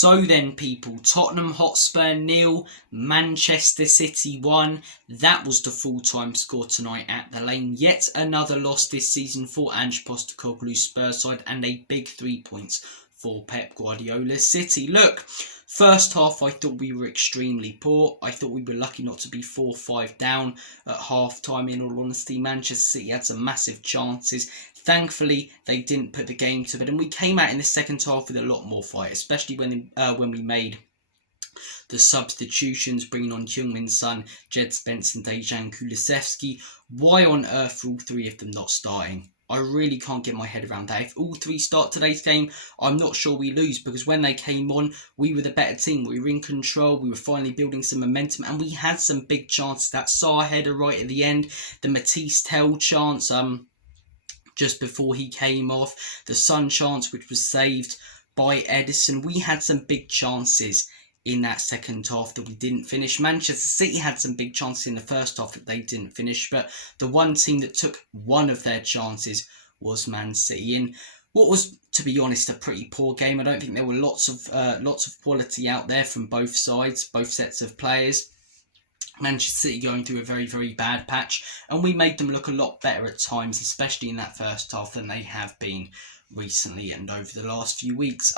So then, people, Tottenham Hotspur 0, Manchester City 1. That was the full-time score tonight at the Lane. Yet another loss this season for Ange Postecoglou's Spurs side, and a big 3 points for Pep Guardiola's City. Look, first half I thought we were extremely poor. I thought we were lucky not to be 4-5 down at half-time, in all honesty. Manchester City had some massive chances. Thankfully, they didn't put the game to bed, and we came out in the second half with a lot more fight, especially when we made the substitutions, bringing on Heung-min Son, Jed Spence and Dejan Kulusevski. Why on earth are all three of them not starting? I really can't get my head around that. If all three start today's game, I'm not sure we lose, because when they came on, we were the better team. We were in control. We were finally building some momentum, and we had some big chances. That Sarr header right at the end, the Matisse Tell chance, just before he came off, the Son chance which was saved by Edison. We had some big chances in that second half that we didn't finish. Manchester City had some big chances in the first half that they didn't finish, but the one team that took one of their chances was Man City. In what was, to be honest, a pretty poor game. I don't think there were lots of quality out there from both sides, both sets of players. Manchester City going through a very, very bad patch, and we made them look a lot better at times, especially in that first half, than they have been recently and over the last few weeks.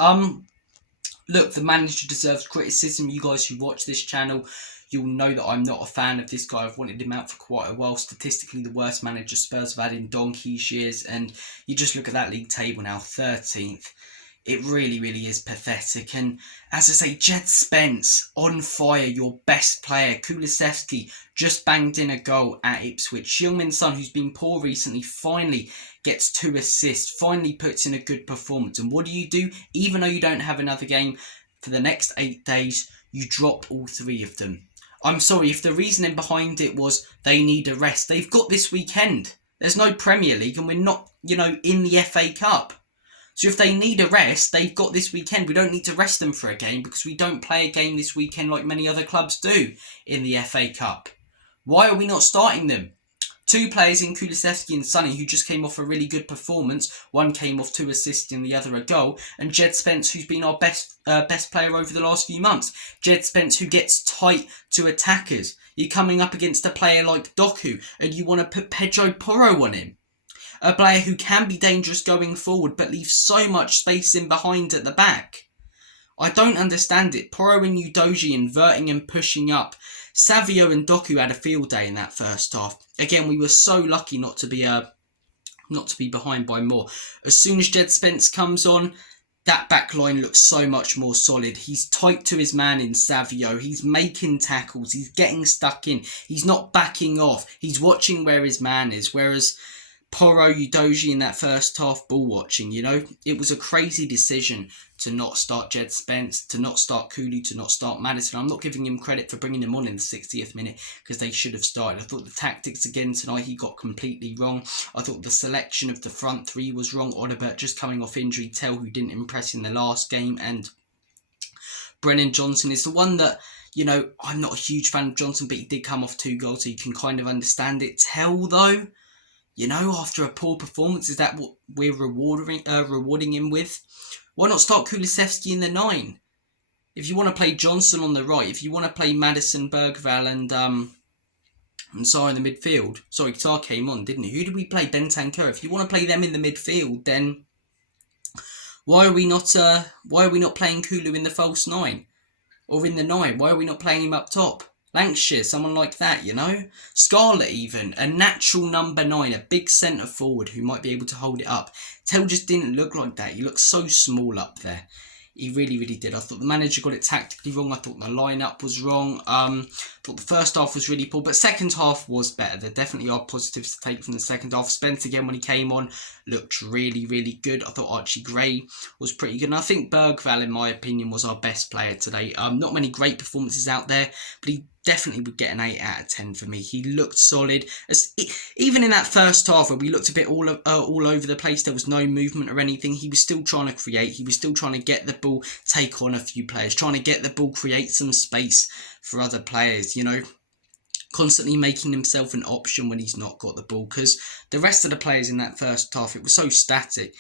Look, the manager deserves criticism. You guys who watch this channel, you'll know that I'm not a fan of this guy. I've wanted him out for quite a while. Statistically, the worst manager Spurs have had in donkey's years, and you just look at that league table now, 13th. It really, really is pathetic. And as I say, Jed Spence, on fire, your best player. Kulusevski just banged in a goal at Ipswich. Heung-min Son, who's been poor recently, finally gets 2 assists, finally puts in a good performance. And what do? Even though you don't have another game for the next 8 days, you drop all 3 of them. I'm sorry, if the reasoning behind it was they need a rest, they've got this weekend. There's no Premier League, and we're not, in the FA Cup. So if they need a rest, they've got this weekend. We don't need to rest them for a game, because we don't play a game this weekend like many other clubs do in the FA Cup. Why are we not starting them? 2 players in Kulusevski and Sonny, who just came off a really good performance. One came off 2 assists and the other a goal. And Jed Spence, who's been our best player over the last few months. Jed Spence, who gets tight to attackers. You're coming up against a player like Doku, and you want to put Pedro Porro on him. A player who can be dangerous going forward, but leaves so much space in behind at the back. I don't understand it. Porro and Udogie inverting and pushing up. Savio and Doku had a field day in that first half. Again, we were so lucky not to be behind by more. As soon as Jed Spence comes on, that back line looks so much more solid. He's tight to his man in Savio. He's making tackles. He's getting stuck in. He's not backing off. He's watching where his man is. Whereas Porro, Udogie in that first half, ball watching, It was a crazy decision to not start Jed Spence, to not start Cooley, to not start Maddison. I'm not giving him credit for bringing him on in the 60th minute, because they should have started. I thought the tactics again tonight he got completely wrong. I thought the selection of the front 3 was wrong. Odobert just coming off injury, Tell, who didn't impress in the last game, and Brennan Johnson is the one that, I'm not a huge fan of Johnson, but he did come off 2 goals, so you can kind of understand it. Tell, though, after a poor performance, is that what we're rewarding him with? Why not start Kulusevski in the 9? If you want to play Johnson on the right, if you want to play Maddison, Bergvall and Sarr in the midfield. Sorry, Sarr came on, didn't he? Who did we play? Bentancur. If you want to play them in the midfield, then why are we not playing Kulu in the false 9? Or in the 9? Why are we not playing him up top? Lancashire, someone like that, Scarlett even, a natural number 9, a big centre forward who might be able to hold it up. Tell just didn't look like that. He looked so small up there. He really, really did. I thought the manager got it tactically wrong. I thought the lineup was wrong. I thought the first half was really poor, but second half was better. There definitely are positives to take from the second half. Spence again, when he came on, looked really, really good. I thought Archie Gray was pretty good, and I think Bergvall, in my opinion, was our best player today. Not many great performances out there, but he definitely would get an 8 out of 10 for me. He looked solid. Even in that first half where we looked a bit all over the place, there was no movement or anything, he was still trying to create. He was still trying to get the ball, take on a few players, trying to get the ball, create some space for other players, constantly making himself an option when he's not got the ball, because the rest of the players in that first half, it was so static.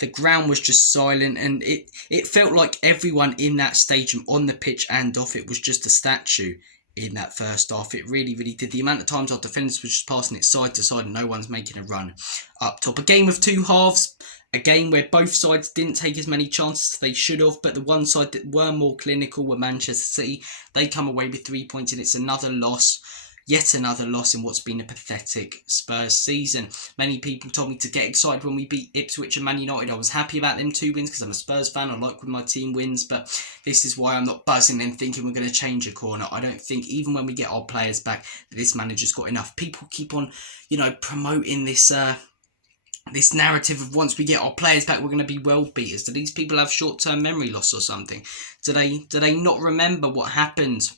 The ground was just silent, and it felt like everyone in that stadium, on the pitch and off it, was just a statue in that first half. It really, really did. The amount of times our defenders were just passing it side to side and no one's making a run up top. A game of two halves, a game where both sides didn't take as many chances as they should have, but the one side that were more clinical were Manchester City. They come away with 3 points, and it's another loss. Yet another loss in what's been a pathetic Spurs season. Many people told me to get excited when we beat Ipswich and Man United. I was happy about them 2 wins because I'm a Spurs fan. I like when my team wins, but this is why I'm not buzzing and thinking we're going to change a corner. I don't think, even when we get our players back, that this manager's got enough. People keep on, promoting this this narrative of once we get our players back, we're going to be world beaters. Do these people have short-term memory loss or something? Do they not remember what happened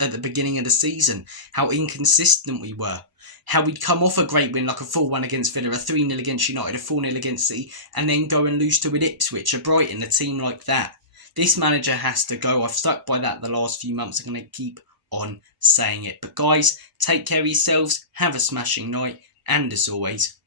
at the beginning of the season? How inconsistent we were. How we'd come off a great win like a 4-1 against Villa, a 3-0 against United, a 4-0 against City, and then go and lose to an Ipswich, a Brighton, a team like that. This manager has to go. I've stuck by that the last few months. I'm going to keep on saying it. But guys, take care of yourselves, have a smashing night, and as always,